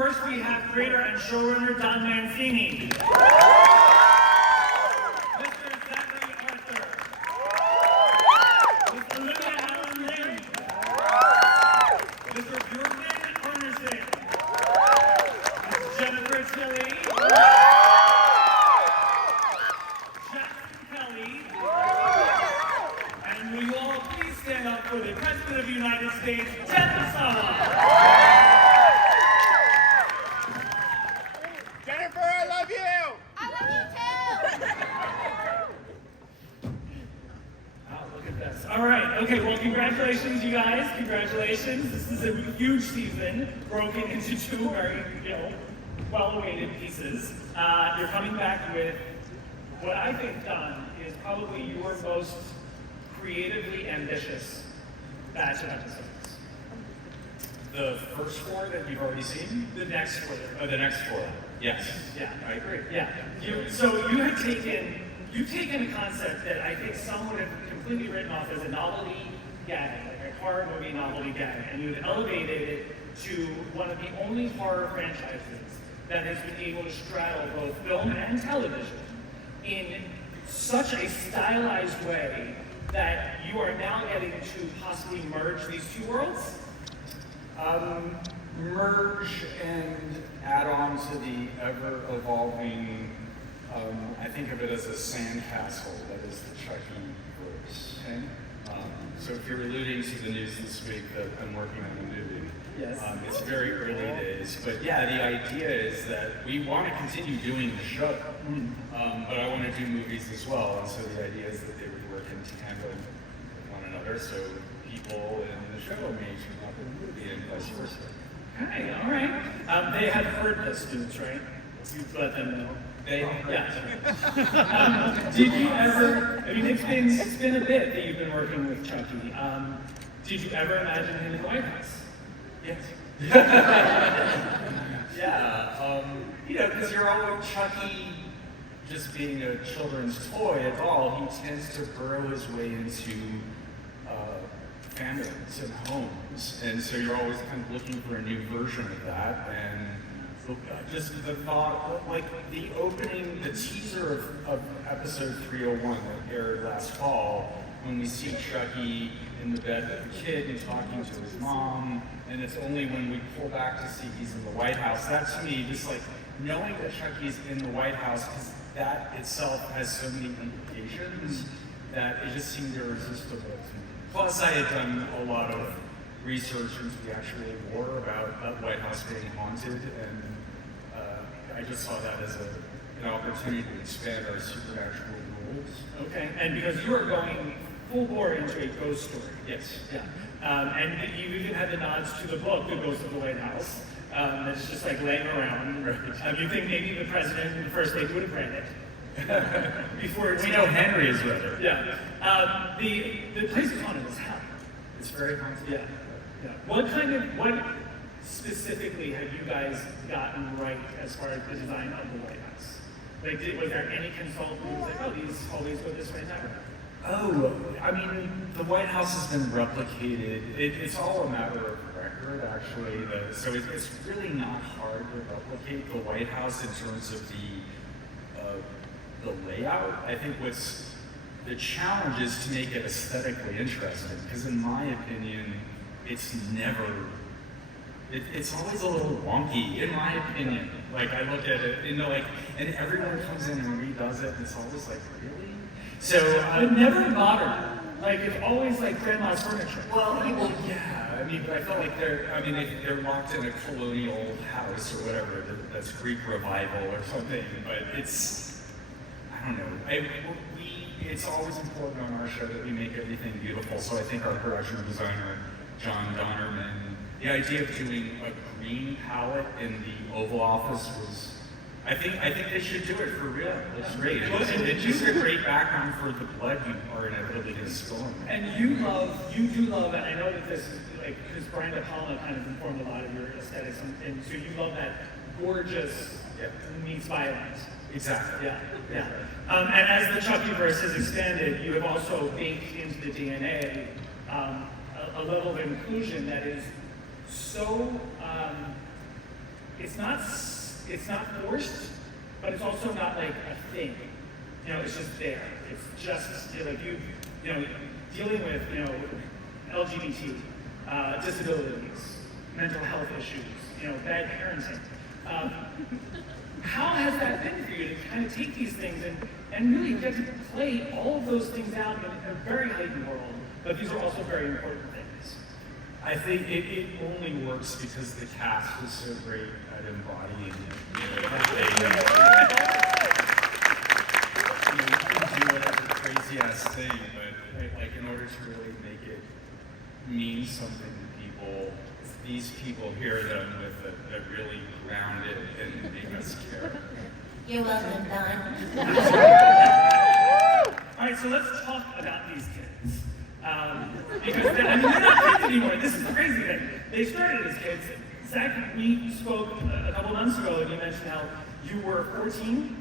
First, we have creator and showrunner Don Mancini. Mr. Zachary Arthur. Ms. Olivia Allen Lynn. Mr. Bjorn Arneson. Ms. Jennifer Tilly. Jackson Kelly. And will you all please stand up for the President of the United States, Jen Masala. Jennifer, I love you! I love you too! Wow, look at this. All right, okay, well, congratulations, you guys. Congratulations. This is a huge season, broken into two very, well-awaited pieces. You're coming back with what I think, Don, is probably your most creatively ambitious batch of episodes. The first four that you've already seen? The next four. The next four. Yes. Yeah. I agree. Yeah. So you've taken a concept that I think some would have completely written off as a novelty gag, like a horror movie novelty gag, and you've elevated it to one of the only horror franchises that has been able to straddle both film and television in such a stylized way that you are now getting to possibly merge these two worlds? Merge and add on to the ever-evolving, I think of it as a sandcastle that is the Chucky verse. Okay? So if you're alluding to the news this week that I'm working on a movie, yes. It's very early days, but yeah, the idea is that we want to continue doing the show, but I want to do movies as well, and so the idea is that they would work in tandem with one another, so people in the show may show up in the movie and vice versa. Okay, all right. They have heard this news, right? You've let them know. They Yeah. Did you ever? I mean, it's been a bit that you've been working with Chucky. Did you ever imagine him in the White House? Yes. Yeah, because you're always Chucky just being a children's toy at all. He tends to burrow his way into families and homes, and so you're always kind of looking for a new version of that. And just the thought, like the opening, the teaser of episode 301 that aired last fall, when we see Chucky in the bed with the kid and talking to his mom, and it's only when we pull back to see he's in the White House. That to me, just like knowing that Chucky's in the White House, because that itself has so many implications that it just seemed irresistible to me. Plus, I had done a lot of research into the actual lore about that White House being haunted, and I just saw that as an opportunity to expand our supernatural rules. Okay, and because you are going full bore into a ghost story. Yes. Yeah. And you even had the nods to the book, The Ghost of the White House, that's just like laying around. You think maybe the president and the first lady would have read it before it's... We know Henry is read it. Yeah. The place is haunted as hell. It's very haunted. Yeah. Yeah. What specifically have you guys gotten right as far as the design of the White House? Like, was there any consultant who was like, oh, these always go this way never? Oh, I mean, the White House has been replicated. It's all a matter of record, actually. So it's really not hard to replicate the White House in terms of the layout. I think what's the challenge is to make it aesthetically interesting, because in my opinion, it's never. It's always a little wonky, in my opinion. Like, I look at it, and everyone comes in and redoes it, and it's always like, really? So, but never modern. Like, it's always like grandma's furniture. Well, yeah. I mean, but I felt like they're locked in a colonial house or whatever. That's Greek revival or something. But it's, I don't know. It's always important on our show that we make everything beautiful. So I think our production designer, John Donnerman, the idea of doing a green palette in the Oval Office was, I think they should do it for real. It's great. It's just a great background for the blood you are inevitably going to spill in. And you do love, and I know that this is like, because Brian De Palma kind of informed a lot of your aesthetics, and so you love that gorgeous meets violent. Exactly. Yeah, yeah. And as the Chuckyverse has expanded, you have also baked into the DNA a level of inclusion that is so it's not forced, but it's also not like a thing. You know, it's just there. It's just like you know, dealing with LGBT, disabilities, mental health issues, bad parenting. How has that been for you to kind of take these things and really get to play all of those things out in a very heightened world, but these are also very important things? I think it only works because the cast is so great at embodying it. You can do whatever crazy ass thing, but like in order to really make it mean something to people, these people hear them with it that really ground it and make us care. You're welcome, Don. All right, so let's talk about these kids. Because they're not kids anymore. This is the crazy thing. They started as kids. Zach, we spoke a couple months ago, and you mentioned how you were 14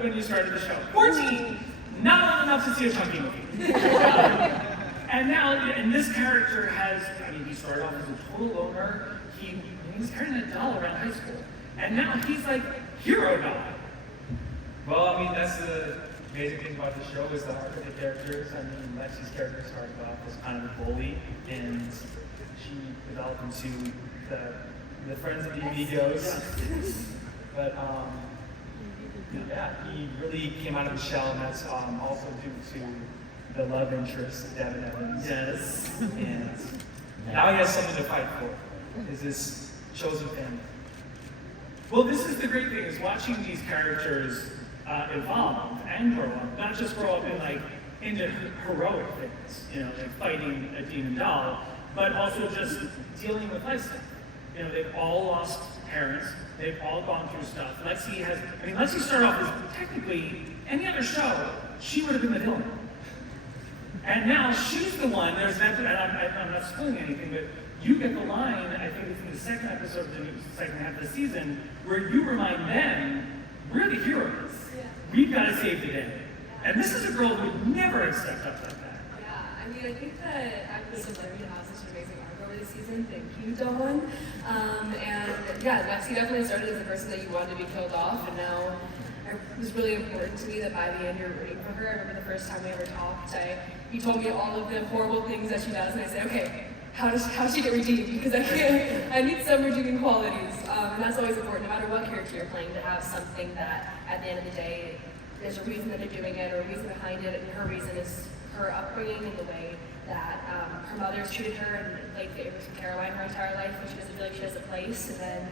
when you started the show. 14! Not old enough to see a Chucky movie. And now, and this character he started off as a total loner. He was carrying a doll around high school. And now he's like hero doll. Well, I mean, that's the amazing thing about the show is the arc of the characters. I mean, Lexi's character started off as kind of a bully, and she developed into the friends of the amigos. But yeah, he really came out of his shell, and that's also due to the love interest, Devin Evans. Yes. And now he has something to fight for. Is this chosen family? Well, this is the great thing, is watching these characters evolve and grow up. Not just grow up into heroic things, like fighting a demon doll, but also just dealing with life stuff. They've all lost parents. They've all gone through stuff. Lexi started off as technically any other show, she would have been the villain. And now she's the one, and I'm not spoiling anything, but you get the line, I think it's in the second episode of the second half of the season, where you remind them, we're the heroes. Yeah. We've got to save the day. And this is a girl who would never have stepped up like that. Yeah, I mean, I think that I'm so lucky to have such an amazing arc over the season. Thank you, Dawn. And yeah, Lexi definitely started as the person that you wanted to be killed off, and now it was really important to me that by the end you're rooting for her. I remember the first time we ever talked, you told me all of the horrible things that she does, and I said, okay, how does she get redeemed? Because I need some redeeming qualities. And that's always important, no matter what character you're playing, to have something that at the end of the day, there's a reason that they're doing it or a reason behind it, and her reason is her upbringing and the way that her mother's treated her and played favorites with Caroline her entire life, and she doesn't feel like she has a place, and then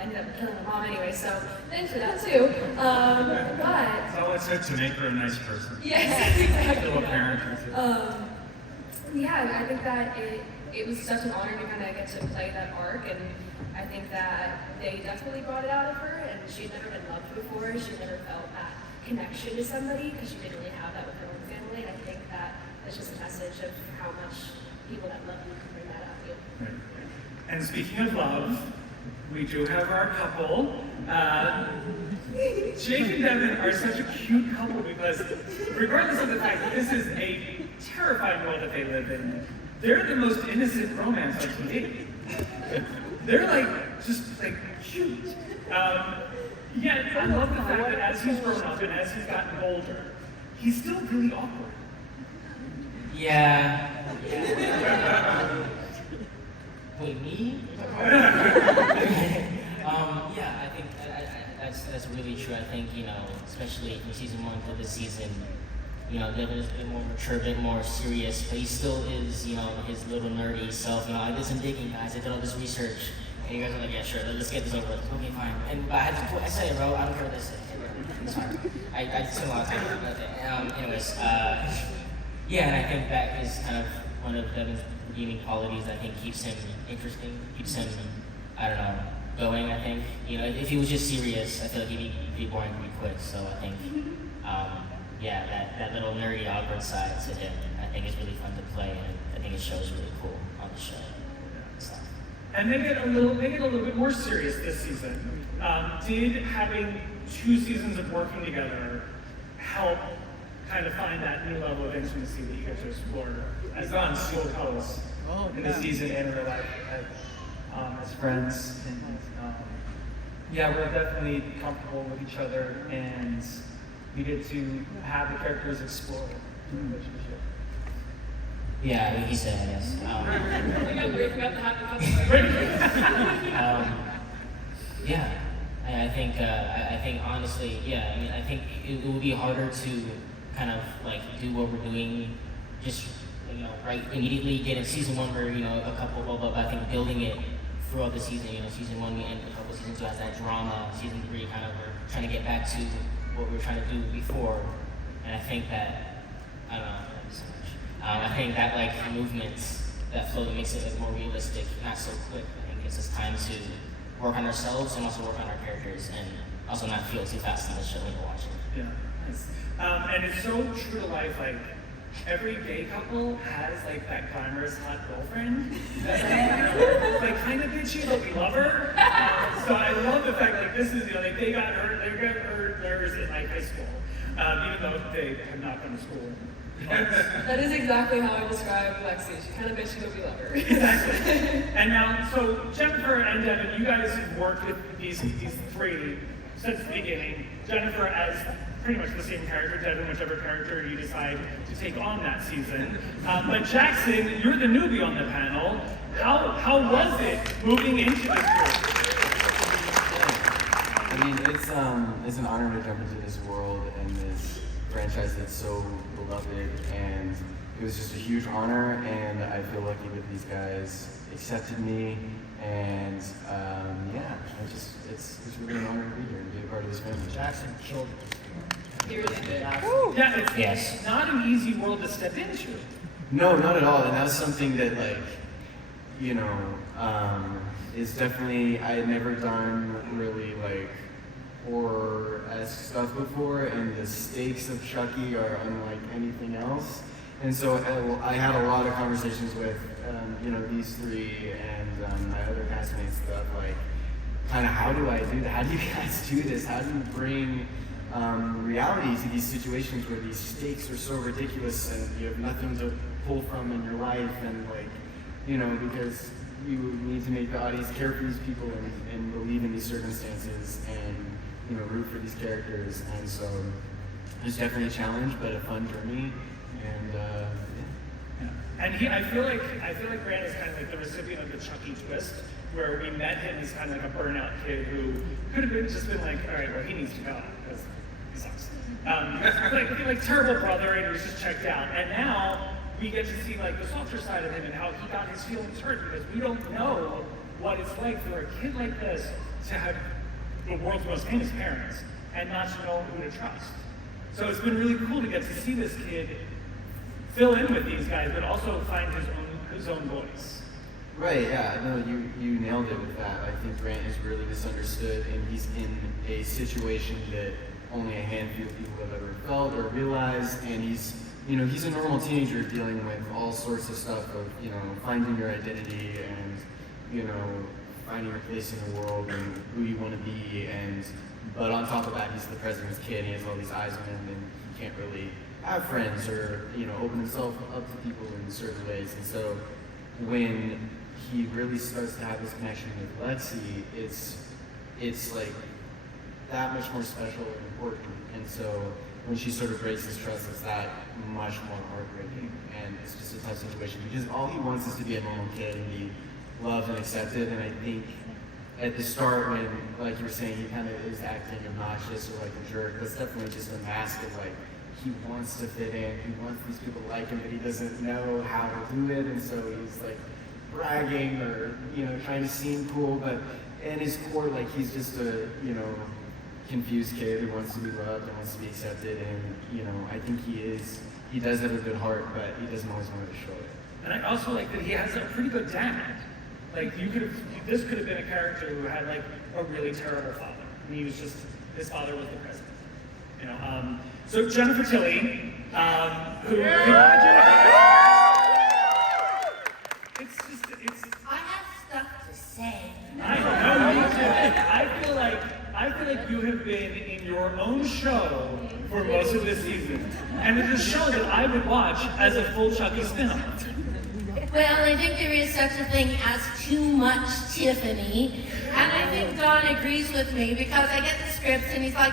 ended up killing her mom anyway, so thanks for that too. But That's all it took to make her a nice person. yes, exactly. Still a parent or two. Yeah, I think that it was such an honor to kind of get to play that arc, and I think that they definitely brought it out of her, and she'd never been loved before. She never felt that connection to somebody because she didn't really have that with her own family, and I think that that's just a message of how much people that love you can bring that out of you. Right. And speaking of love, we do have our couple. Jake and Devin are such a cute couple because regardless of the fact that this is a terrifying world that they live in, they're the most innocent romance on TV. They're just cute. Yeah, I love the fact that as he's grown up and as he's gotten older, he's still really awkward. Yeah. Wait, me? Yeah, I think that's really true. I think, especially from season 1 to this season, Devin is a bit more mature, a bit more serious, but he still is, his little nerdy self. I did some digging, guys. I did all this research, and you guys are like, yeah, sure, let's get this over with. Okay, fine. But I had to, I said it, bro. I don't care what they say. It's fine. I spent a lot of time on it. Anyways, yeah, and I think that is kind of one of Devin's redeeming qualities. I think keeps him interesting, keeps him, I don't know, going. I think, if he was just serious, I feel like he'd be boring pretty quick. So I think, yeah, that little nerdy, awkward side to him, I think is really fun to play, and I think it shows really cool on the show. So. And they get a little bit more serious this season. Did having 2 seasons of working together help kind of find that new level of intimacy that you get to explore as on school colors In this season and in real life, as friends, and yeah, we're definitely comfortable with each other, and we get to have the characters explore the relationship. Yeah, he said, I guess. We forgot the happy couple. Yeah, and I think honestly, yeah, I mean, I think it would be harder to kind of like do what we're doing, just right immediately get in season 1 where a couple but I think building it throughout the season, season 1 we end a couple seasons 2 has that drama, season 3 kind of we're trying to get back to what we were trying to do before, and I think that I don't know. I think that like movements, that flow makes it like more realistic, not so quick. I think gives us time to work on ourselves and also work on our characters, and also not feel too fast on the show when you're watching. Yeah, nice. And it's so true to life. Like every gay couple has like that glamorous hot girlfriend that's like kind of bitchy, but we love her. So I love the fact like this is like they got theirs in like high school, even though they have not gone to school. That is exactly how I describe Lexi. She kind of bitchy, but we love her. Exactly. And now, so Jennifer and Devin, you guys have worked with these three since the beginning. Jennifer as pretty much the same character, Devin, whichever character you decide to take on that season. But Jackson, you're the newbie on the panel. How was it moving into this group? I mean, it's an honor to jump into this world and this franchise that's so beloved, and it was just a huge honor, and I feel lucky that these guys accepted me, and yeah, it's really an honor to be here and be a part of this family. Jackson killed Yeah, it's Yes. not an easy world to step into. No, not at all, and that was something that is definitely, I had never done really like horror-esque stuff before, and the stakes of Chucky are unlike anything else. And so I had a lot of conversations with, these three and my other castmates stuff, like, kind of how do I do that? How do you guys do this? How do you bring reality to these situations where these stakes are so ridiculous and you have nothing to pull from in your life, and because you need to make the audience care for these people and believe in these circumstances and root for these characters, and so it's definitely a challenge, but a fun journey, and yeah. And I feel like Grant is kind of like the recipient of the Chucky twist, where we met him as kind of like a burnout kid who could have been like, all right, well, he needs to go because he sucks. Like terrible brother, and he was just checked out. And now we get to see like the softer side of him and how he got his feelings hurt, because we don't know what it's like for a kid like this to have the world's most famous parents and not to know who to trust. So it's been really cool to get to see this kid fill in with these guys, but also find his own voice. Right, yeah, no, you nailed it with that. I think Grant is really misunderstood, and he's in a situation that only a handful of people have ever felt or realized, and he's a normal teenager dealing with all sorts of stuff of, finding your identity and, finding your place in the world and who you want to be, but on top of that, he's the president's kid, and he has all these eyes on him, and he can't really have friends or, open himself up to people in certain ways. And so when he really starts to have this connection with Lexi, it's like that much more special and important. And so when she sort of breaks his trust, it's that much more heartbreaking. And it's just a tough situation because all he wants is to be a normal kid and be loved and accepted. And I think at the start, when, like you were saying, he kind of is acting obnoxious or like a jerk, that's definitely just a mask of like, he wants to fit in, he wants these people to like him, but he doesn't know how to do it, and so he's like bragging or, trying to seem cool, but in his core, like he's just a, confused kid who wants to be loved and wants to be accepted, and, I think he does have a good heart, but he doesn't always want to show it. And I also like that he has a pretty good dad. Like this could have been a character who had like a really terrible father, and he was just, his father was the president. So Jennifer Tilly, who I have stuff to say. I know you do. I feel like you have been in your own show for most of this season, and it's a show that I would watch as a full Chucky spin-off. Well, I think there is such a thing as too much Tiffany. And I think Don agrees with me because I get the scripts and he's like,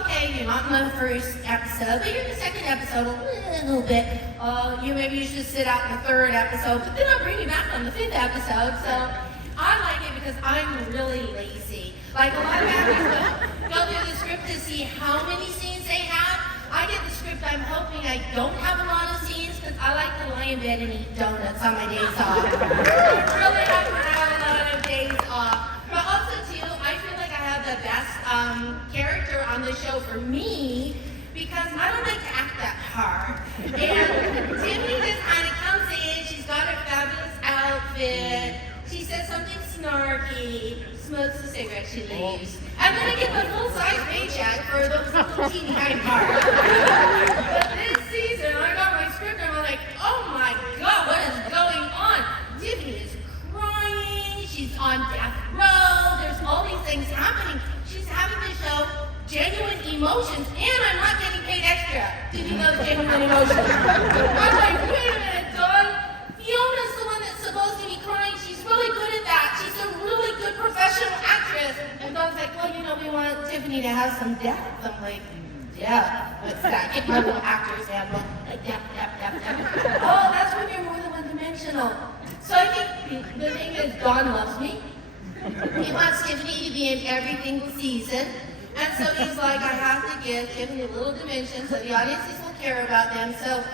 okay, you're not in the first episode, but you're in the second episode a little bit. Maybe you should sit out in the third episode, but then I'll bring you back on the fifth episode. So I like it because I'm really lazy. Like a lot of actors go through the script to see how many scenes they have. I get the script, I'm hoping I don't have a lot of scenes because I like to lie in bed and eat donuts on my days off. I really like to have a lot of days off. But also too, I feel like I have the best character on the show for me because I don't like to act that hard. And Tiffany just kind of comes in, she's got her fabulous outfit, she says something snarky, smokes a cigarette, she leaves. And then I get the full-size paycheck for those little teeny tiny parts. But this season, I got my script and I'm like, oh my God, what is going on? Tiffany is crying, she's on death row, there's all these things happening. She's having to show genuine emotions, and I'm not getting paid extra to do those genuine emotions. I'm like, wait a minute, Dawn, Fiona's the one that's supposed to be crying. She's really good at that. She's a really good professional actress. And Dawn's like, well, we want Tiffany to have some depth. I'm like, depth? What's that? Get my little actors handbook. Like, depth. Oh, that's when you're more than one-dimensional. So I think the thing is, Dawn loves me. He wants Tiffany to be in every single season. And so he's like, I have to give Tiffany a little dimension so the audiences will care about them. So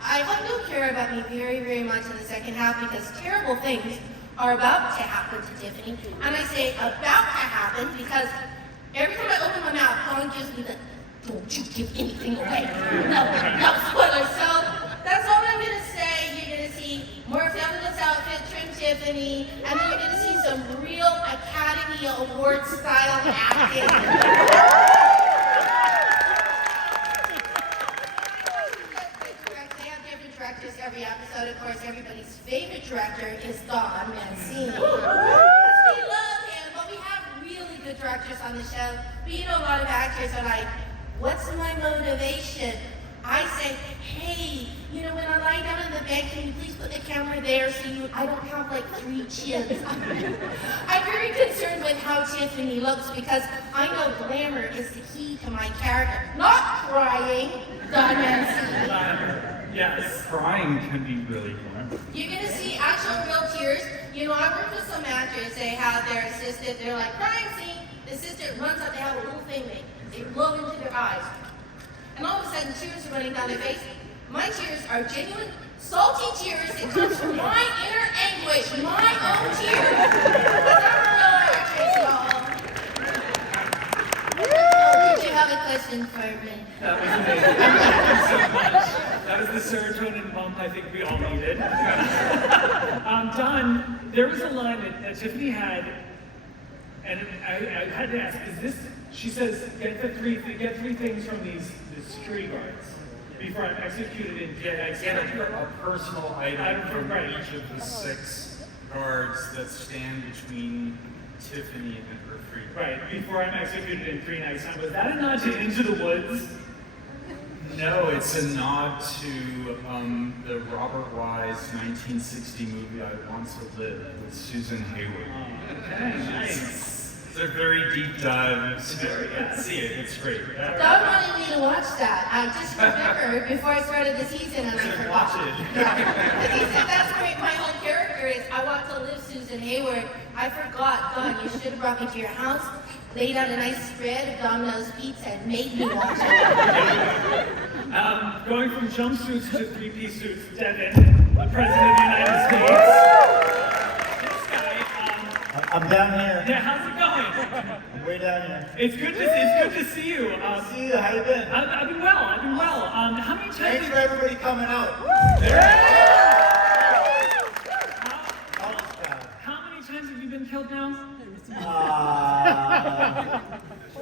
I hope you'll care about me very, very much in the second half because terrible things are about to happen to Tiffany. And I say about to happen because every time I open my mouth, Dawn gives me the, don't you give anything away. No spoilers. So that's all I'm going to say. You're going to see more fabulous outfits from Tiffany, and then you're going to see some real Academy Award style acting. They have different directors every episode. Of course, everybody's favorite director is Don Mancini. We love him, but we have really good directors on the show. But a lot of actors are like, what's my motivation? I say, hey, when I lie down in the bed, can you please put the camera there so I don't have like 3 chins? I'm very concerned with how Tiffany looks because I know glamour is the key to my character. Not crying, Don Mancini. Yes. Crying can be really fun. You're going to see actual real tears. I work with some actors, they have their assistant, they're like, crying scene. The assistant runs up, they have a little thing, they blow into their eyes. And all of a sudden, tears are running down their face. My tears are genuine, salty tears. It comes from my inner anguish, my own tears. Because I'm a real actress, y'all. Did you have a question for me? That was amazing. Thank you so much. That was the serotonin bump I think we all needed. Don, there was a line that Tiffany had, and I had to ask, is this, she says, get three things from these security guards before I'm executed in Get a personal item from each of the 6 guards that stand between Tiffany and her freedom. Right, before I'm executed in 3 nights time. Was that a nod to Into the Woods? No, it's a nod to the Robert Wise 1960 movie I Want to Live with Susan Hayward. Okay, nice. It's a very deep dive. See it, it's great. Don wanted me to watch that. I just remembered before I started the season and I forgot. Watch it. Because he said that's great. My whole character is I want to live Susan Hayward. I forgot, Don, you should have brought me to your house, laid out a nice spread of Domino's pizza and made me watch it. Going from jumpsuits to 3-piece suits, Devin, the President of the United States. This guy, I'm down here. yeah, how's it going? I'm way down here. It's good to see you. See you. How you been? I've been well. How many times? Thanks for everybody coming out. How many times have you been killed now?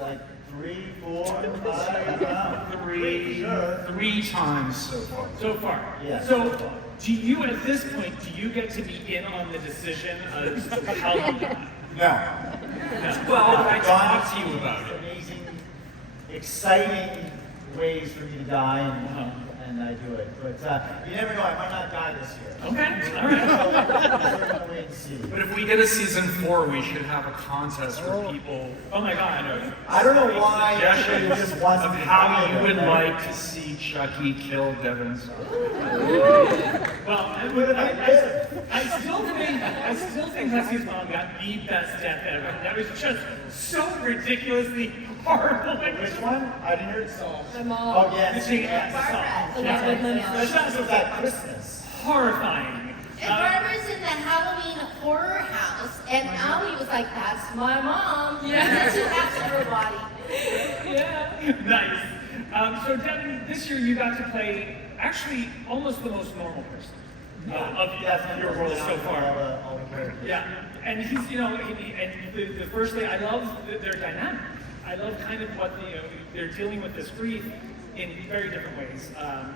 Like 3, 4, 5, around. Three times so far. So far. Yeah. So, do you, at this point, do you get to be in on the decision of how you die? No. Well, I talked to you about it. Amazing, exciting ways for me to die, and I do it. But you never know, I might not die this year. Okay, all right. So we're gonna wait and see. But if we get a season 4, we should have a contest where people Oh my God. I don't know why suggestions you just want of to be how you would there. like to see Chucky kill Devin's son. Well, I still think Leslie's mom got the best death ever. That was just so ridiculously horrible. Which one? I didn't hear it. My mom. Oh, yes. The one with my mom. This was at Christmas. Horrifying. And Barbara's in the Halloween horror house, and Ali was like, "That's my mom." Yeah. And then she passed her body. Yeah. Nice. So Devin, this year you got to play actually almost the most normal person of your role so far. All the characters. Yeah, and he's, and the first thing I love their dynamic. I love kind of what they're dealing with this grief in very different ways,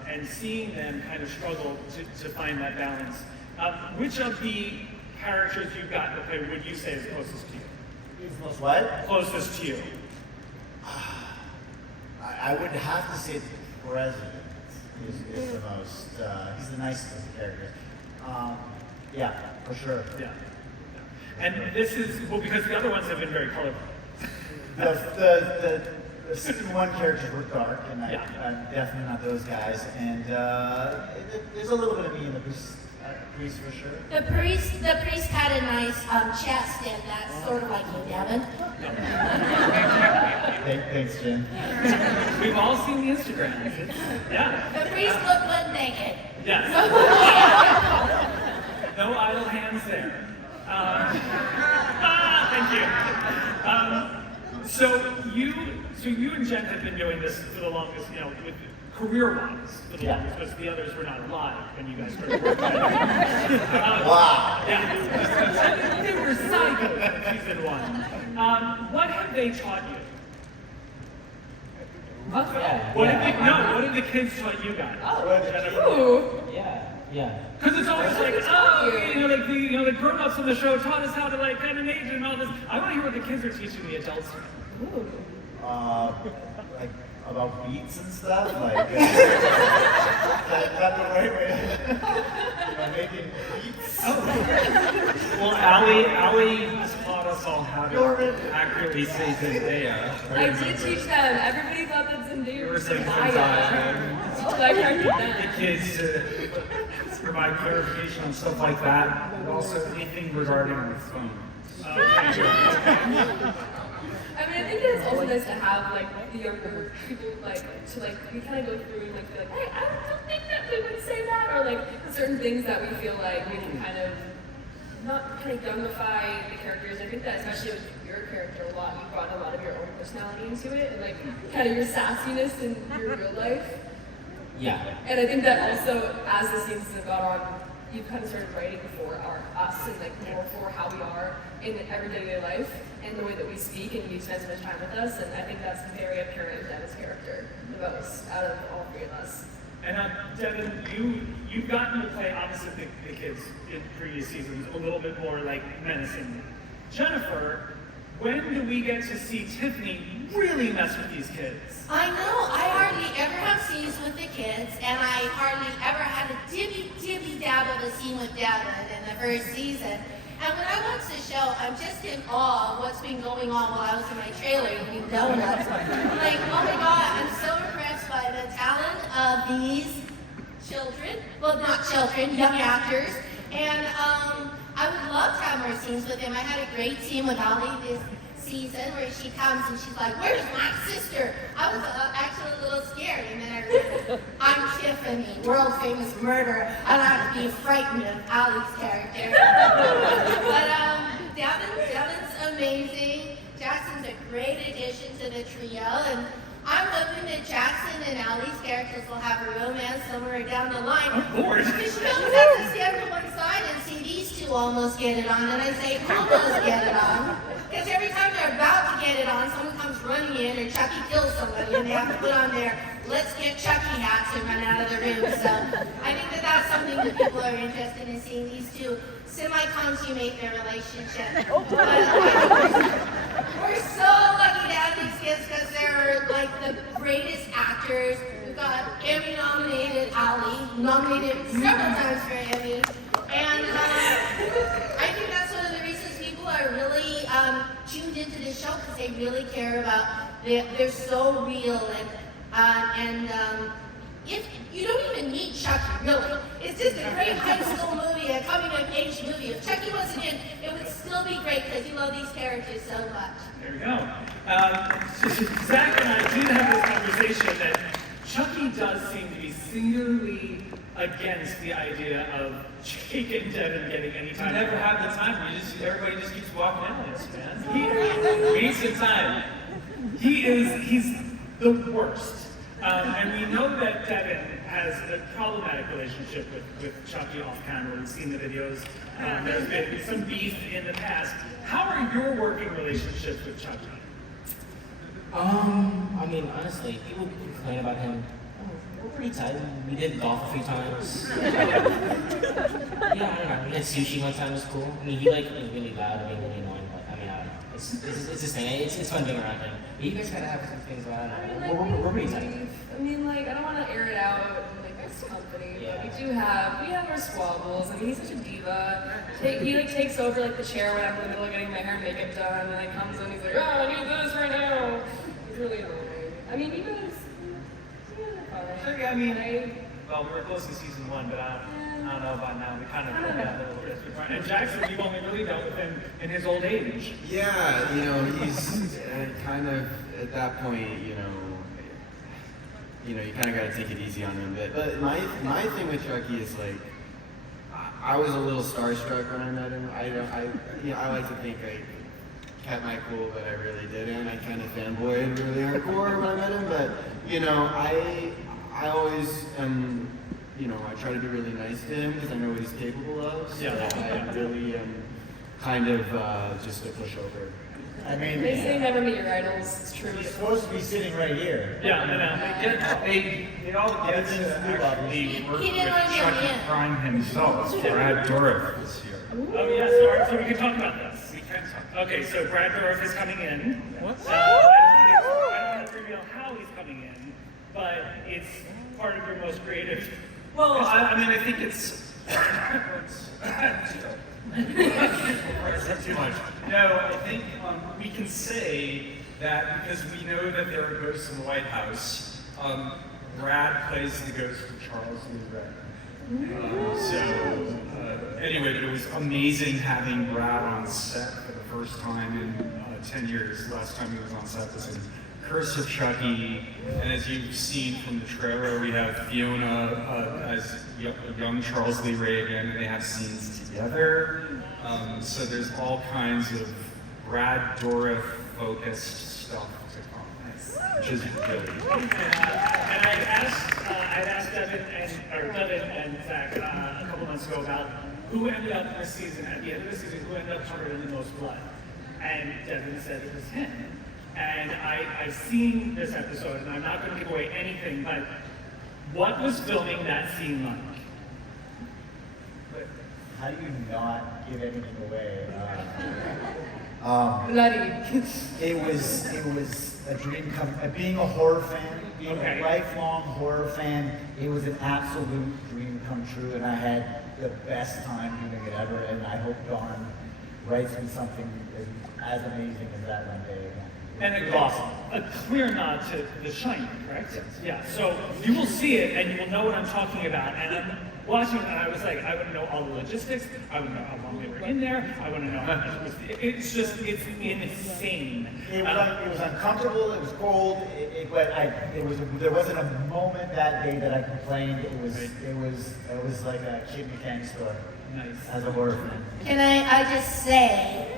and seeing them kind of struggle to find that balance. Which of the characters you've gotten to play would you say is closest to you? He's the most what? Closest to you. I would have to say the president is the most, he's the nicest of the characters. Yeah, for sure. Yeah. And this is, well, because the other ones have been very colorful. The season 1 characters were dark, and Yeah. I'm definitely not those guys. And there's a little bit of me in the priest for sure. The priest had a nice chest, and that's sort of like you, Devin. Thanks, Jen. We've all seen the Instagrams. Yeah. The priest looked good naked. Yes. No idle hands there. Thank you. So you and Jen have been doing this for the longest, with career-wise, for the longest, because the others were not alive when you guys started working. Wow. Yeah. They were psycho in season 1. What have they taught you? What did the kids taught you guys? Ooh. Yeah. Because it's always like, the grown-ups on the show taught us how to animate and all this. I want to hear what the kids are teaching the adults. Like about beats and stuff, like that the right way to making beats. Well, Ali taught us all how to accurately say Zendaya. I did teach them. Everybody thought that Zendaya You were was saying Zendaya. So I corrected the them. kids to provide clarification on stuff like that, and also anything regarding the phone. I mean, I think that it's also nice to have the younger people we kind of go through and be like, hey, I don't think that we would say that, or certain things that we feel like we can kind of not kind of youngify the characters. I think that especially with your character a lot, you brought a lot of your own personality into it and kind of your sassiness in your real life. Yeah. And I think that also, as the seasons have gone on, you've kind of started writing for us and more for how we are in everyday life and the way that we speak, and you spend so much time with us, and I think that's very apparent in Devin's character the most out of all three of us. And Devin, you've gotten to play opposite the kids in previous seasons, a little bit more menacing. Jennifer, when do we get to see Tiffany really mess with these kids? I know. I hardly ever have scenes with the kids, and I hardly ever had a dibby dab of a scene with Devin in the first season. And when I watch the show, I'm just in awe of what's been going on while I was in my trailer eating donuts. I'm like, oh my God, I'm so impressed by the talent of these children. Well, not children, young actors. And I would love to have more scenes with him. I had a great scene with Ali this season where she comes and she's like, where's my sister? I was actually a little scared, and then I realized, I'm Tiffany, world famous murderer, and I have to be frightened of Ali's character. But Devin's amazing. Jackson's a great addition to the trio, and I'm hoping that Jackson and Ali's characters will have a romance somewhere down the line. Of course. Because you always have to stand to one side and see these two almost get it on, and I say almost get it on. Because every time they're about to get it on, someone comes running in, or Chucky kills somebody, and they have to put on their let's get Chucky hats and run out of the room. So I think that that's something that people are interested in seeing, these two semi-consummate their relationship. We're so lucky to have these kids because they're the greatest actors. We've got Emmy-nominated him several times for Emmy. And I think that's one of the reasons people are really tuned into this show, because they really care about, they're so real. And if you don't even need Chucky, really. It's just a great high school movie, a coming-of-age movie. If Chucky wasn't in, it would still be great because you love these characters so much. There we go. Zach and I did have this conversation that Chucky does seem to be singularly against the idea of Jake and Devin getting any You time. never have the time. Everybody just keeps walking out of this, man. Waste of time. He's the worst. And we know that Devin has a problematic relationship with Chucky off camera. We've seen the videos. There's been some beef in the past. How are your working relationships with Chucky? I mean, honestly, people complain about him. We're pretty tight. We did golf a few times. Yeah, I don't know. We had sushi one time. It was cool. I mean, he was really loud. I mean, really annoying. But I mean, I don't know. It's his thing. It's fun being around him. You guys gotta have some things about him. We're pretty tight. I mean, like, I don't want to air it out in like this company, Yeah. but we have our squabbles. I mean, he's such a diva. He like takes over like the chair when I'm in the middle of getting my hair and makeup done, and he comes and he's like, oh, I need this right now. He's really annoying. I mean, you guys are fine. I mean, well, we're close to season 1, but I don't know about now. We kind of forgot a little bit. And Jackson, you've only really dealt with him in his old age. Yeah, he's kind of at that point, you kind of got to take it easy on him. But my thing with Chucky is like, I was a little starstruck when I met him. I like to think I kept my cool, but I really didn't. I kind of fanboyed really hardcore when I met him. But I always am. I try to be really nice to him because I know what he's capable of. So Yeah. I really am kind of just a pushover. I mean, They say never meet your idols. It's true. he's supposed to be sitting right here. Yeah, I know. They all get to actually work He with didn't want to be on the Chucky end. Prime himself. Brad Dourif is here. Oh yes, all right, so we can talk about this. We can talk. Okay, so Brad Dourif is coming in. What? I don't want to reveal how he's coming in, but it's part of your most creative. Well, I mean, I think it's too much. No, I think we can say that because we know that there are ghosts in the White House. Brad plays the ghost of Charles Lee Ray. Anyway, but it was amazing having Brad on set for the first time in 10 years. Last time he was on set was in Curse of Chucky, and as you've seen from the trailer, we have Fiona as young Charles Lee Ray again, and they have scenes together. So there's all kinds of Brad Dourif focused stuff to come, which is really cool. And I'd asked Devin and Zach a couple months ago about who ended up this season, at the end of the season, who ended up covered in the most blood. And Devin said it was him. And I've seen this episode, and I'm not going to give away anything, but what was filming that scene like? How do you not give anything away? Bloody. It was a dream being a horror fan, being Okay. a lifelong horror fan, it was an absolute dream come true, and I had the best time doing it ever, and I hope Dawn writes me something as amazing as that one day. And It was awesome. a clear nod to The Shining, correct? Yeah, so you will see it and you will know what I'm talking about. And I'm watching it and I was like, I want to know all the logistics. I want to know how long they were in there. I want to know how much it was. It's insane. It was uncomfortable. It was cold. There wasn't a moment that day that I complained. It was like a kid in a candy store. Nice. As a horror fan. Can I just say,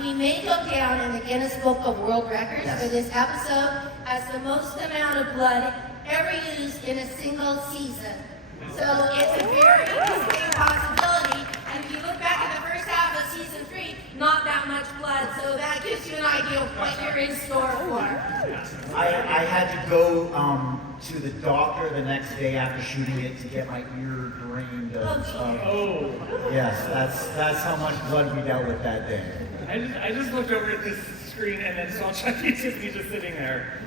we may go down in the Guinness Book of World Records Yes. for this episode as the most amount of blood ever used in a single season. So it's a very distinct possibility. And if you look back at the first half of season 3, not that much blood. So that gives you an idea of what you're in store for. I had to go to the doctor the next day after shooting it to get my ear drained. Oh, Yes, that's how much blood we dealt with that day. I just looked over at this screen and then saw Chucky and Tiffany just sitting there.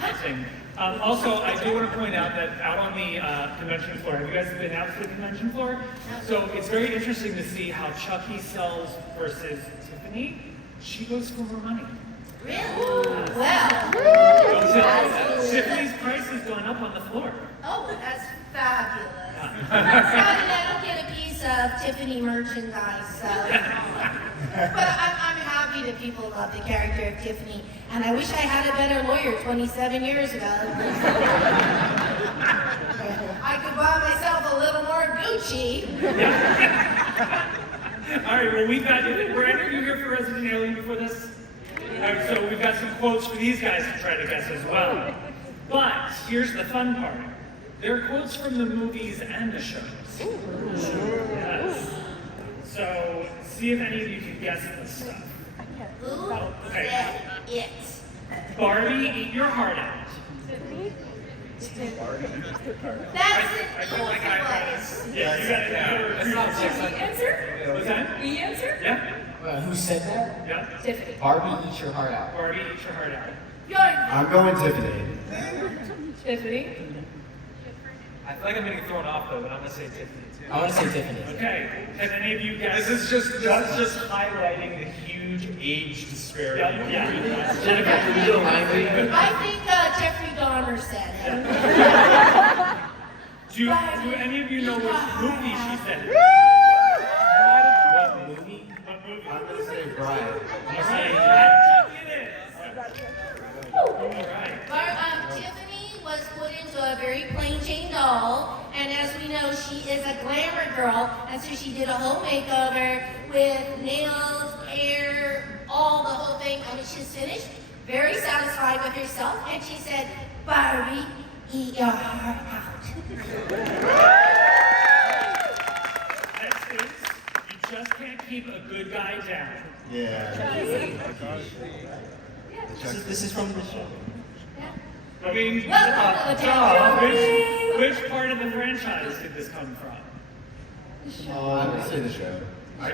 Watching. Also, I do want to point out that out on the convention floor, have you guys been out to the convention floor? So it's very interesting to see how Chucky sells versus Tiffany. She goes for more money. Really? Well. Tiffany's price has gone up on the floor. Oh, that's fabulous. I'm sad that I don't get a piece of Tiffany merchandise, so. But I'm happy that people love the character of Tiffany, and I wish I had a better lawyer 27 years ago. I could buy myself a little more Gucci. All right, well, were any of you here for Resident Alien before this? All right, so we've got some quotes for these guys to try to guess as well. But here's the fun part. They're quotes from the movies and the shows. Yes. So, see if any of you can guess this stuff. Who Okay. said it? Barbie, eat your heart out. That's I feel like I got it. Yeah, you got it. It's not We answer? What's that? We answer? Yeah? Who said that? Yeah? Tiffany. Barbie, eat your heart out. Barbie, eat your heart out. I'm going Tiffany. Tiffany. I feel like I'm getting thrown off though, but I'm gonna say Tiffany too. I want to say Tiffany. Okay, can any of you guess? This is just highlighting the huge age disparity. Yeah. Jennifer, can you remind me? I think Jeffrey Dahmer said it. Do any of you know which movie she said? What movie? What movie? I'm gonna say Brian. Tiffany was put into a very plain Jane doll, and as we know, she is a glamour girl, and so she did a whole makeover with nails, hair, all the whole thing. And when she's finished, very satisfied with herself, and she said, "Barbie, eat your heart out." Next is, you just can't keep a good guy down. Yeah. This is from the show. I mean, Welcome to the town. which part of the franchise did this come from? I'm gonna say the show. I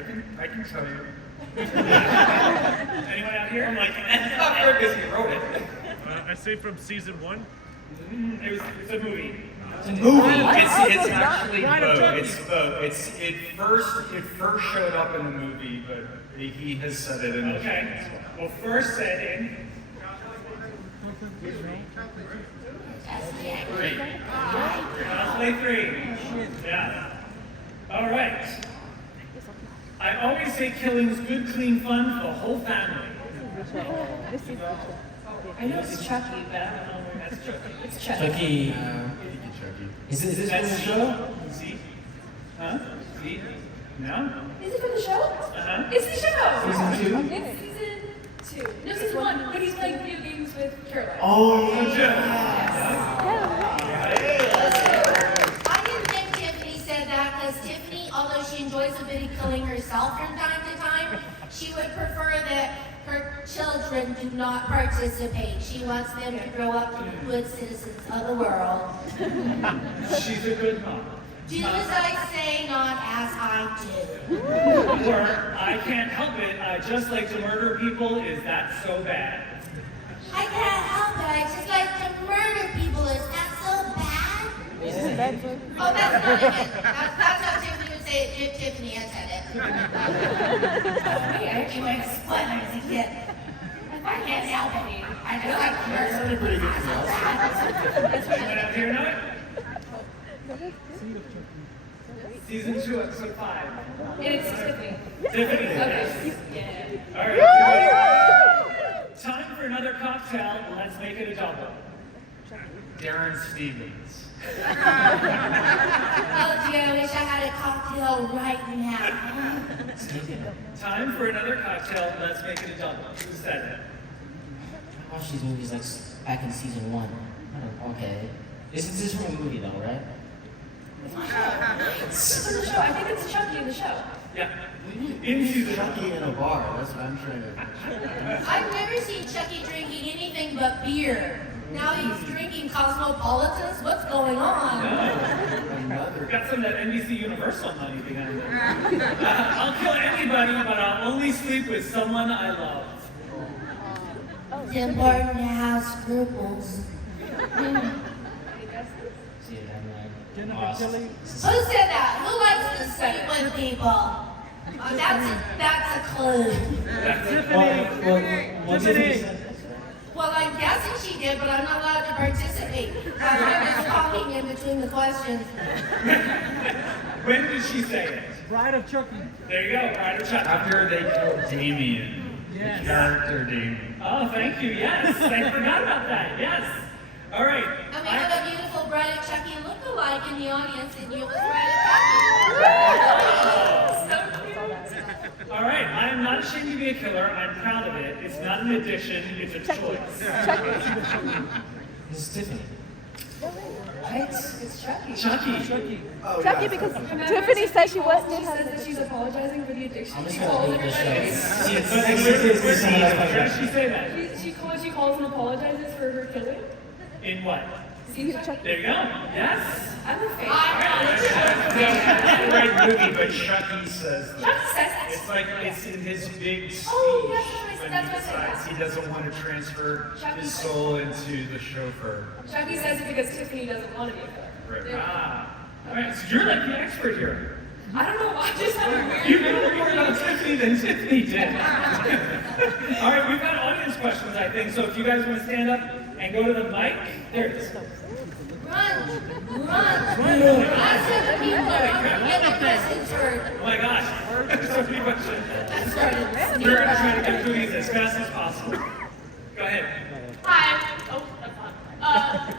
can tell you. Anyone out here? I'm like, It's not fair because he wrote it. I say from season 1. it's a movie. It's a movie. It's actually both. It first showed up in the movie, but he has said it in the show. Okay. Well, first said in. Play 3. Yeah. All right. I always say killing's good, clean fun for the whole family. I know it's Chucky, but I don't know where that's Chucky. It's Chucky. Chucky. Chucky. Is this from the show? See? Huh? See? No? Is it from the show? Uh-huh. It's the show! Season 2? It's season 2. No, season 1, but he's playing video games with Caroline. Oh, I didn't think Tiffany said that because Tiffany, although she enjoys a bit of killing herself from time to time, she would prefer that her children do not participate. She wants them to grow up to be good citizens of the world. She's a good mom. Do as I say, not as I do. Or, I can't help it, I just like to murder people, is that so bad? I can't help it. I just like to murder people. Is that so bad? Oh, that's not it. That's how Tiffany would say it. Tiffany had said it. I can make spoilers again. I can't help it. I just like to murder people. That's so bad. Anyone out here know it? Season 2, episode 5. It's Tiffany. Tiffany. Okay. Yeah. All right, ready? Time for another cocktail. Let's make it a double. Darren Stevens. Oh, dear, I wish I had a cocktail right now. Time for another cocktail. Let's make it a double. Who said it? I watched these movies like back in season 1. Okay. This is from a movie though, right? It's from the show. I think it's Chucky in the show. Yeah. In season 1. Chucky in a bar. That's what I'm trying to. I've never seen Chucky drinking anything but beer. Now he's drinking Cosmopolitans? What's going on? We've got some of that NBC Universal money behind it. I'll kill anybody, but I'll only sleep with someone I love. It's important to have scruples. See, I'm like, Jennifer awesome. Tilly. Who said that? Who likes to sleep with people? That's a clue. Well, Tiffany. Well, I'm guessing she did, but I'm not allowed to participate. I was talking in between the questions. When did she say it? Bride of Chucky. There you go, Bride of Chucky. After they killed Damien, Yes. the character Damien. Oh, thank you, yes. I forgot about that, yes. All right. And we have a beautiful Bride of Chucky look-alike in the audience, and you was Bride of Chucky. All right, I am not ashamed to be a killer. I'm proud of it. It's not an addiction, it's a choice. This is Tiffany. Right? It's Chucky. Chucky. Chucky, because Tiffany said she wasn't. She says that she's apologizing for the addiction. I'm just She gonna calls leave the show. everybody. See, it's But where does she say that? She calls and apologizes for her killing. In what? See, Chucky. There you go. Yes. I'm a fan. Not the right movie, but Chucky says that. Chucky says that. It's like it's in his big speech Oh, yes, when that's he what I decides said. he doesn't want to transfer Chucky his says- soul into the chauffeur. Chucky says it because Tiffany doesn't want to be a killer. Right. Ah. All right, so you're like the expert here. I don't know why. I just have a weird. You know more about Tiffany than Tiffany did. All right, we've got audience questions, I think. So if you guys want to stand up and go to the mic, there it is. Run! Ask the people around to get the questions heard. Oh my gosh, there's so many questions. I started We're gonna try to get through these as fast as possible. Go ahead. Hi. Oh, that's not.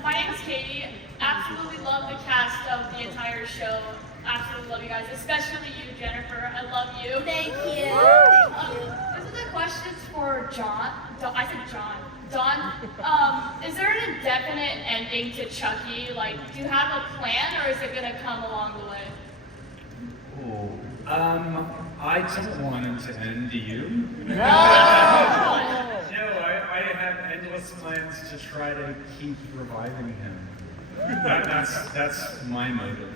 My name is Katie. Absolutely love the cast of the entire show. Absolutely love you guys, especially you, Jennifer. I love you. Thank you. This is a question for John. I said John. Don, is there an indefinite ending to Chucky? Like, do you have a plan, or is it gonna come along the way? I don't want him to end, do you? No. No, I have endless plans to try to keep reviving him. That's my motive.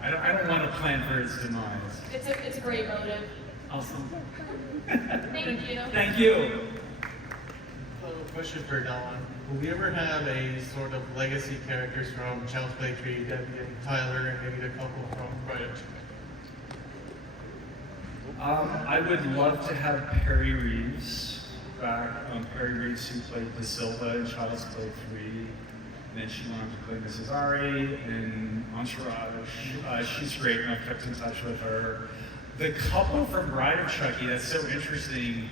I don't want to plan for his demise. It's a great motive. Awesome. Thank you. Thank you. So, question for Dawn. Will we ever have a sort of legacy characters from Child's Play 3, Debbie and Tyler, and maybe the couple from Bride? I would love to have Perry Reeves back. Perry Reeves, who played De Silva in Child's Play 3. And then she went on to play Mrs. Ari in Entourage. She's great, and I've kept in touch with her. The couple from Bride of Chucky, that's so interesting.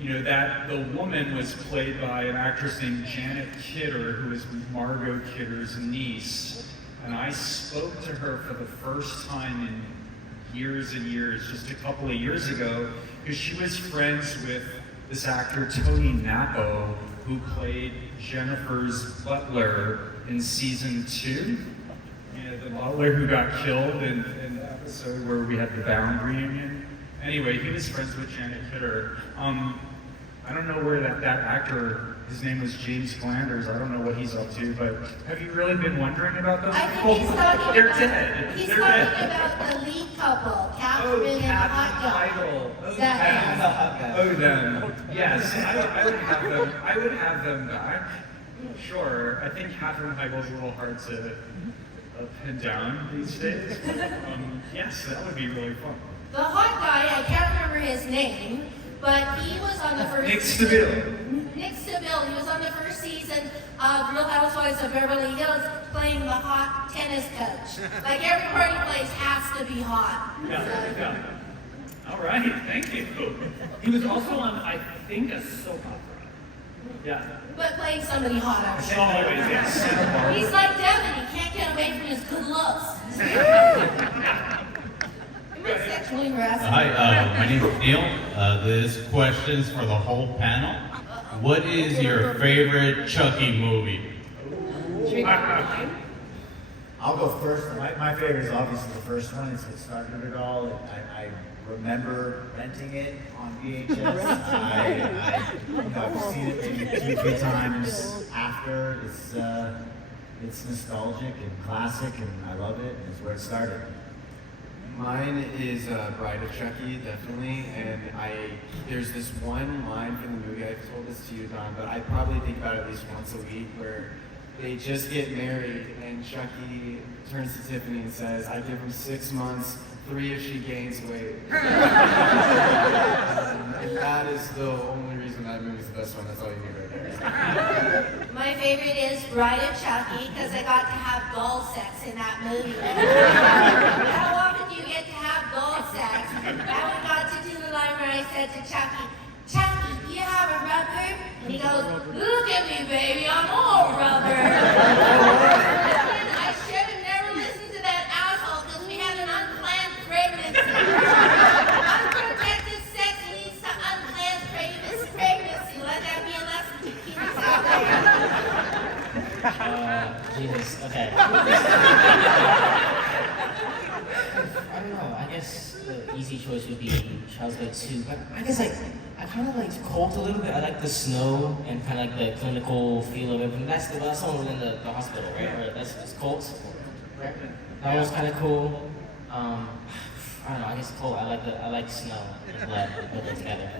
You know, that the woman was played by an actress named Janet Kidder, who is Margot Kidder's niece. And I spoke to her for the first time in years and years, just a couple of years ago, because she was friends with this actor, Tony Nappo, who played Jennifer's butler in season 2. You know, the butler who got killed in the episode where we had the Bound reunion. Anyway, he was friends with Janet Kidder. I don't know where that actor, his name was James Flanders, I don't know what he's up to, but have you really been wondering about those I people? think he's talking They're about, dead. He's They're talking dead. about the lead couple, Catherine and the hot guy. Heigl. That Oh, them. Yes, I would have them back. Sure. I think Catherine Heigl's a little hard to pin down these days. But, yes, that would be really fun. The hot guy, I can't remember his name, but he was on the first Nick season. Stabile. Nick Stabile. He was on the first season of Real Housewives of Beverly Hills playing the hot tennis coach. Like everybody he plays has to be hot. Yeah. All right, thank you. He was also on, I think, a soap opera. Yeah. But playing somebody hot, I'm sure. Always, yes. He's like Devin, he can't get away from his good looks. Am I sexually harassing? Hi, my name is Neil. This question's for the whole panel. What is your favorite Chucky movie? I'll go first. My favorite is obviously the first one. It's what started it all. I remember renting it on VHS. I've seen it maybe 2 or 3 times after laughter. It's nostalgic and classic, and I love it. And it's where it started. Mine is Bride of Chucky, definitely, and there's this one line from the movie, I've told this to you, Don, but I probably think about it at least once a week, where they just get married, and Chucky turns to Tiffany and says, I give him 6 months, 3 if she gains weight. And that is the only reason that movie's the best one, that's all you need right there. My favorite is Bride of Chucky because I got to have doll sex in that movie. How often do you get to have doll sex? And we got to do the line where I said to Chucky, Chucky, do you have a rubber? And he goes, look at me, baby, I'm all rubber. And I should have never listened to that asshole because we had an unplanned pregnancy. Unprotected sex leads to unplanned pregnancy. Let that be a lesson to kids out there. Jesus, okay. I don't know, I guess the easy choice would be Child's Play 2, but I guess I kind of like Colt a little bit. I like the snow and kind of like the clinical feel of it. And that's the one within the hospital, right? Or that's Colt, right? That was kind of cool. I don't know, I guess Colt, I like snow and blood put it together.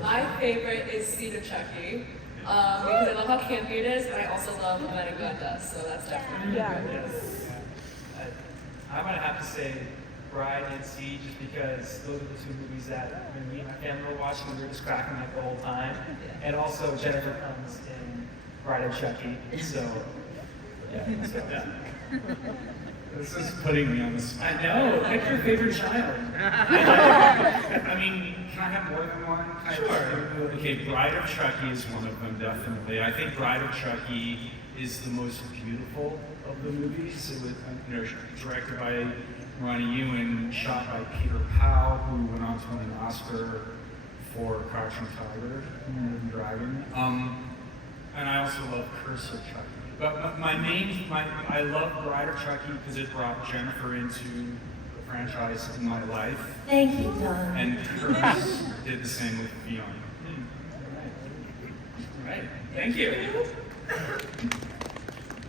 My favorite is Seed of Chucky. Because I love how campy it is, and I also love what Madame Glenn does, so that's definitely Yes. I'm gonna have to say Bride and Seed, just because those are the 2 movies that when me and my family were watching, we were just cracking up the whole time. And also Jennifer comes in Bride of Chucky, so yeah. This is putting me on the spot. I know. Pick your favorite child. I mean, can I have more than one? Sure. Okay, Bride of Chucky is one of them, definitely. I think Bride of Chucky is the most beautiful of the movies. It was, directed by Ronnie Ewan, shot by Peter Powell, who went on to win an Oscar for Crouching Tiger, and Dragon. And I also love Curse of Chucky. But I love Bride of Chucky because it brought Jennifer into the franchise in my life. Thank you, Don. And Curse did the same with Fiona. All right. Thank you.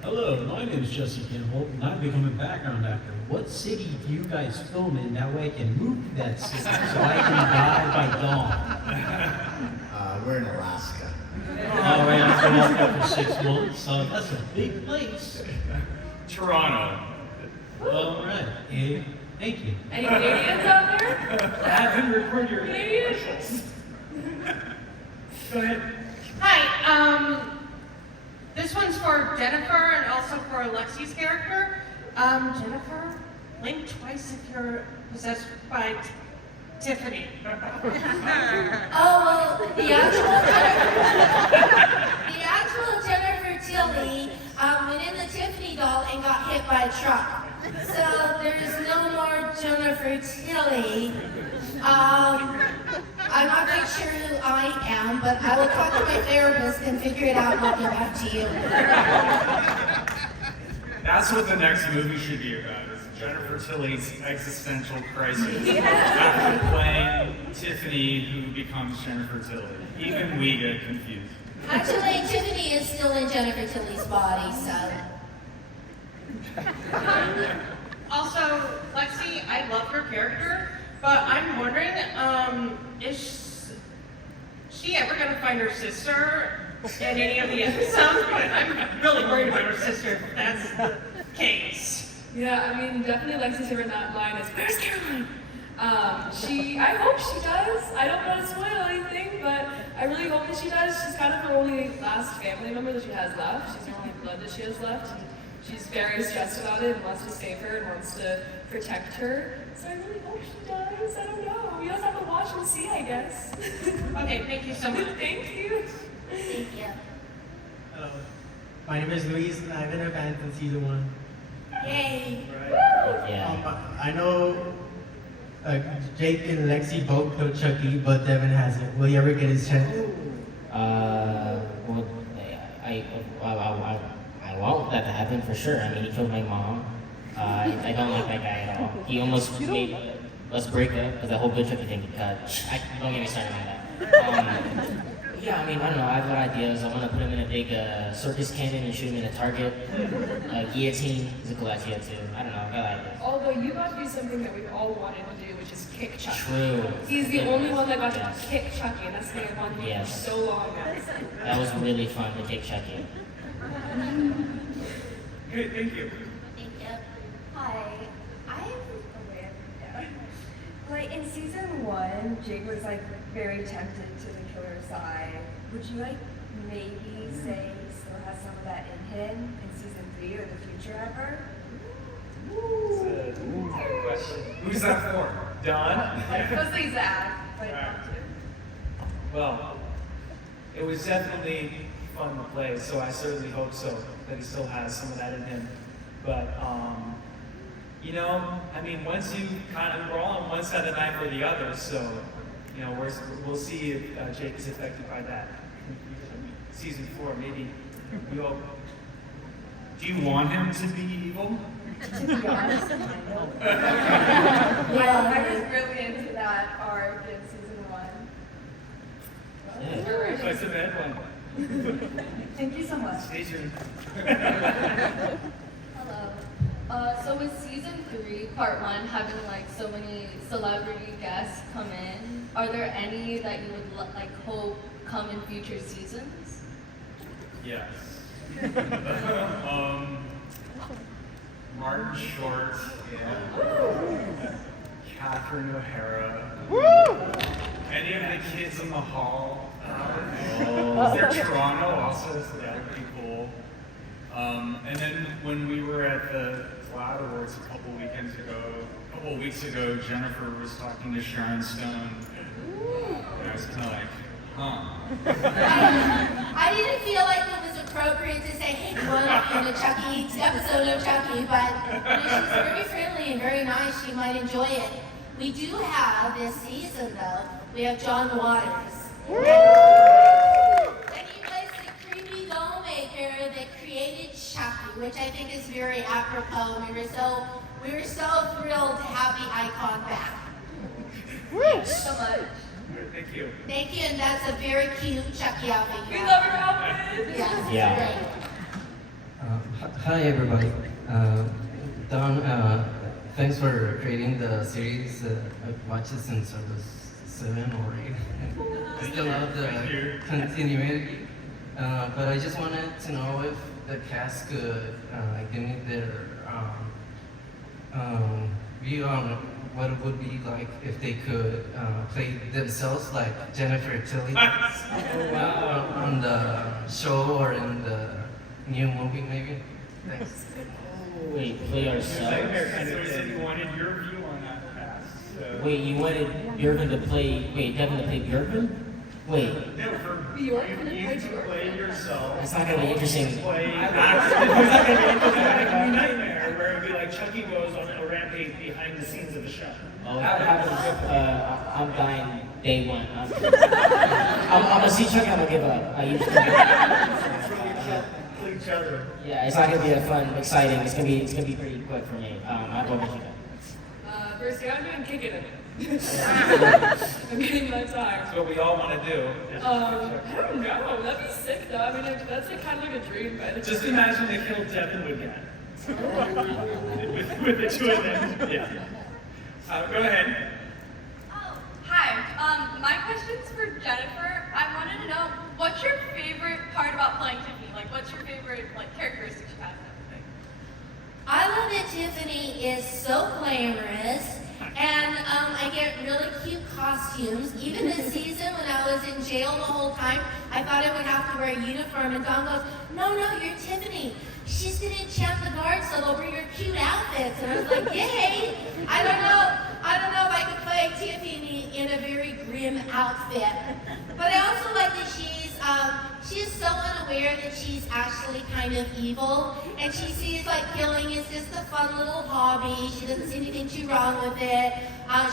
Hello, my name is Jesse Kinholt, and I'll be coming background actor. What city do you guys film in? That way I can move to that city so I can die by dawn. We're in Alaska. All right, I've been out there for 6 months, so that's a big place. Toronto. All right, and thank you. Any Canadians out there? Have him record your Canadians? Go ahead. Hi, this one's for Jennifer and also for Lexi's character. Jennifer, blink twice if you're possessed by Tiffany. Oh, well, the actual Jennifer Tilly went in the Tiffany doll and got hit by a truck. So there's no more Jennifer Tilly. I'm not quite sure who I am, but I will talk to my therapist and figure it out and I'll get back to you. That's what the next movie should be about, is Jennifer Tilly's existential crisis after playing Tiffany, who becomes Jennifer Tilly. Even we get confused. Actually, Tiffany is still in Jennifer Tilly's body, so. Also, Lexi, I love her character, but I'm wondering, is she ever gonna find her sister in any of the episodes? I'm really worried about her sister if that's the case. Yeah, I mean, definitely Lexi's favorite line is, where's Caroline? I hope she does. I don't want to spoil anything, but I really hope that she does. She's kind of her only last family member that she has left. She's her only blood that she has left. And she's very stressed about it and wants to save her and wants to protect her. So I really hope she does. I don't know. You just have to watch and see, I guess. Okay, thank you so much. Thank you. Thank you. Hello. My name is Luis, and I've been a fan since season 1. Yay. Yeah. I know Jake and Lexi both killed Chucky, but Devin hasn't. Will he ever get his chance? Well, I want that to happen for sure. I mean, he killed my mom. I don't like that guy at all. He almost made us break up because that whole good Chucky thing. Don't get me started on that. Yeah, I mean, I don't know. I have a lot of ideas. I want to put him in a big circus cannon and shoot him in a target. Guillotine is a cool idea too. I don't know. I got ideas. Although you got to do something that we've all wanted to do, which is kick Chucky. True. He's the only one that got Yes. to kick Chucky, and that's the thing I wanted to do Yes. for so long now. That was really fun to kick Chucky. Good, thank you. Thank you. Hi, I'm aware. Like in season 1, Jake was like very tempted to the killer side. Would you like maybe say he still has some of that in him in season 3 or the future ever? It's a good question. Who's that for? Don? Mostly Zach, but not too. Well, it was definitely fun to play, so I certainly hope so, that he still has some of that in him. But, you know, I mean, once you we're all on one side of the knife or the other, so, you know, we'll see if Jake is affected by that. Season 4, maybe. We hope. Do you want him to be evil? To be honest, I know. I was really into that arc in season 1. That's a bad one. Thank you so much. Stay tuned. Hello. So with season 3, part 1, having like so many celebrity guests come in, are there any that you would like hope come in future seasons? Yes. Martin Short, yeah. Catherine O'Hara. Any of the kids in the hall. Is there Toronto also? So that would be cool. And then when we were at the Flat Awards a couple of weeks ago, Jennifer was talking to Sharon Stone. And I was kind of like, I didn't feel like it was appropriate to say, hey, you want to be in a Chucky episode of Chucky, but she's very friendly and very nice. She might enjoy it. We do have this season, though. We have John Waters. And he was the creepy doll maker that created Chucky, which I think is very apropos. We were so thrilled to have the icon back. Thank you so much. Thank you. Thank you, and that's a very cute Chucky outfit. We love your outfit. Yes, Yeah. great. Hi everybody. Don, thanks for creating the series. I've watched it since I was 7 or 8. I still love the continuity. But I just wanted to know if the cast could give me their view on what it would be like if they could play themselves like Jennifer Tilly on the show or in the new movie maybe. Thanks. Wait, play ourselves? So you said you wanted your view on that cast. Wait, you wanted Björkman to play, Devin to play Björkman? Wait. No, for you to play yourself. That's not gonna be interesting. Play actors. It's not gonna be interesting. Like a nightmare where it'd be like Chucky goes on a rampage behind the scenes of the show. Oh, I'm dying day one. I'm gonna see Chucky, I'm gonna give up. I usually Each other. Yeah, it's not gonna be a fun, exciting. It's gonna be pretty quick for me. I don't know you guys. Firstly, I'm doing kicking it. I'm getting my time. That's what we all want to do. I don't know. That'd be sick, though. I mean, that's like kind of like a dream. But Just imagine the kill Devin would get. with the two of them. Yeah. Go ahead. Oh, hi. My question's for Jennifer. I wanted to know, what's your favorite part about playing Tiffany? Like, what's your favorite characteristics you have and everything? I love that Tiffany is so glamorous, and I get really cute costumes. Even this season when I was in jail the whole time, I thought I would have to wear a uniform, and Don goes, no, you're Tiffany. She's gonna enchant the guards all over your cute outfits. And I was like, yay! I don't know if I could play Tiffany in a very grim outfit. But I also like that she's so unaware that she's actually kind of evil, and she sees like killing is just a fun little hobby. She doesn't see anything too wrong with it. I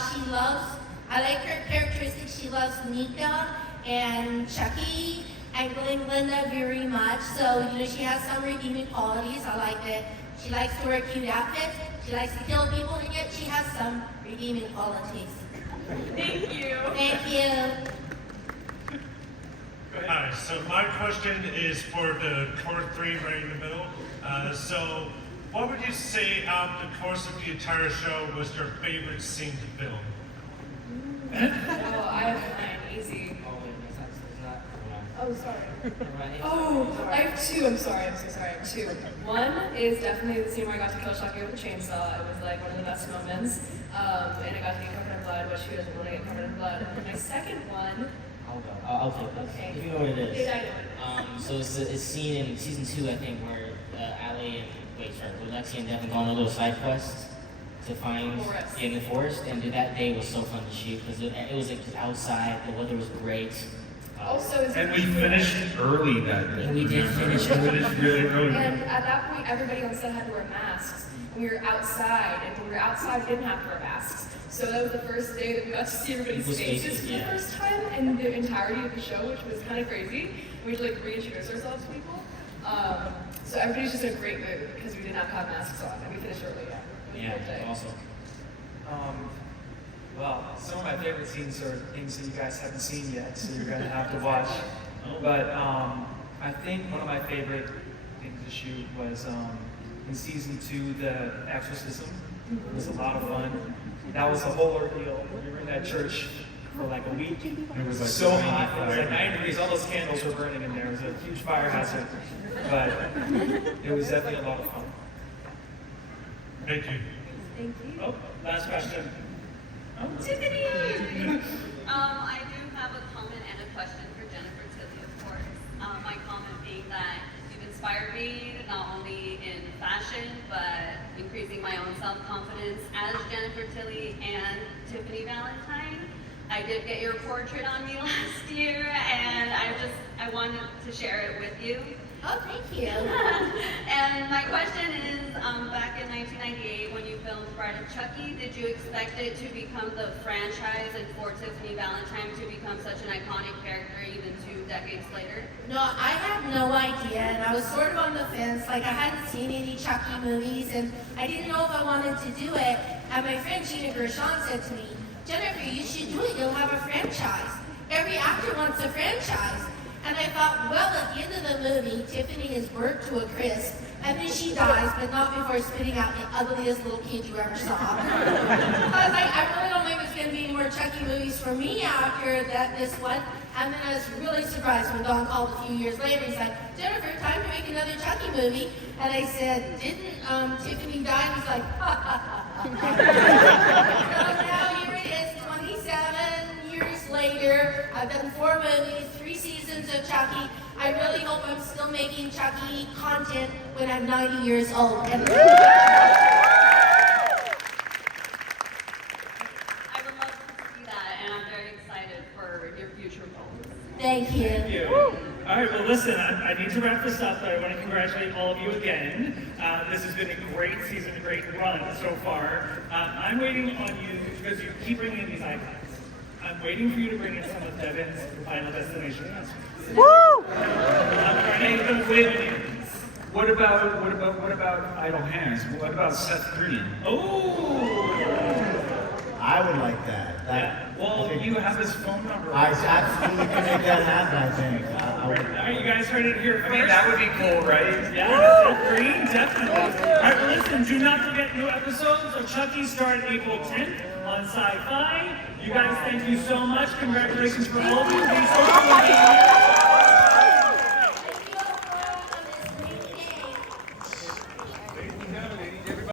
like her characteristics. She loves Nika and Chucky and Glinda very much. So, she has some redeeming qualities. I like that she likes to wear cute outfits. She likes to kill people, and yet she has some redeeming qualities. Thank you. Thank you. guys. So my question is for the core three right in the middle. So what would you say out the course of the entire show was your favorite scene to film? Oh, I have mine, easy. Oh, sorry. Oh, I have two. I'm sorry. I'm so sorry. I have two. One is definitely the scene where I got to kill Chucky with a chainsaw. It was like one of the best moments. And I got to get covered in blood, but she doesn't want to get covered in blood. And then my second one. I'll take this. Okay. You know what it is. Yeah, I know. So it's a scene in season 2, I think, where Ali and Lexi and Devin go on a little side quest to find in the forest. And that day was so fun to shoot because it was like outside. The weather was great. And we finished early that day. We did finish We finished really early. And at that point, everybody on set had to wear masks. We were outside, and when we were outside, we didn't have to wear masks. So that was the first day that we got to see everybody's faces for the first time in the entirety of the show, which was kind of crazy. We had to like reintroduce ourselves to people. So everybody's just in a great mood because we didn't have to have masks on, and we finished early. Yeah, awesome. Well, some of my favorite scenes are things that you guys haven't seen yet, so you're gonna have to watch. But I think one of my favorite things to shoot was in season 2, the exorcism. It was a lot of fun. That was a whole ordeal. We were in that church for like a week. It was like so hot. It was like 9 degrees. All those candles were burning in there. It was a huge fire hazard. But it was definitely a lot of fun. Thank you. Thank you. Oh, last question. Tiffany! I do have a comment and a question for Jennifer Tilly, of course. My comment being that you've inspired me not only in fashion, but increasing my own self-confidence as Jennifer Tilly and Tiffany Valentine. I did get your portrait on me last year, and I wanted to share it with you. Oh, thank you. And my question is, back in 1998 when you filmed Bride of Chucky, did you expect it to become the franchise and for Tiffany Valentine to become such an iconic character even 2 decades later? No, I had no idea, and I was sort of on the fence. Like, I hadn't seen any Chucky movies, and I didn't know if I wanted to do it. And my friend Gina Gershon said to me, Jennifer, you should do it. You'll have a franchise. Every actor wants a franchise. And I thought, well, at the end of the movie, Tiffany is burnt to a crisp, and then she dies, but not before spitting out the ugliest little kid you ever saw. I was like, I really don't think there's going to be any more Chucky movies for me after this one. And then I was really surprised when Don called a few years later. He's like, Jennifer, time to make another Chucky movie. And I said, didn't Tiffany die? And he's like, ha, ha, ha, ha. So now here it is, 27 years later. I've done 4 movies, 3 seasons of Chucky. I really hope I'm still making Chucky content when I'm 90 years old. I would love to see that, and I'm very excited for your future roles. Thank you. Thank you. All right, well, listen, I need to wrap this up, but I want to congratulate all of you again. This has been a great season, a great run so far. I'm waiting on you, because you keep bringing in these icons. I'm waiting for you to bring in some of Devin's Final Destination answers. Woo! I'm trying to get the win-wins. What about Idle Hands? What about Seth Green? Oh! I would like that. Well, You have his phone number. I absolutely can make that happen, I think. Are you guys ready to hear it I mean, first? that would be cool, right? Yeah, Seth Green, definitely. All right, well, listen, do not forget new episodes of Chucky start April 10th on Sci-Fi. You guys, thank you so much. Congratulations for all of you. Please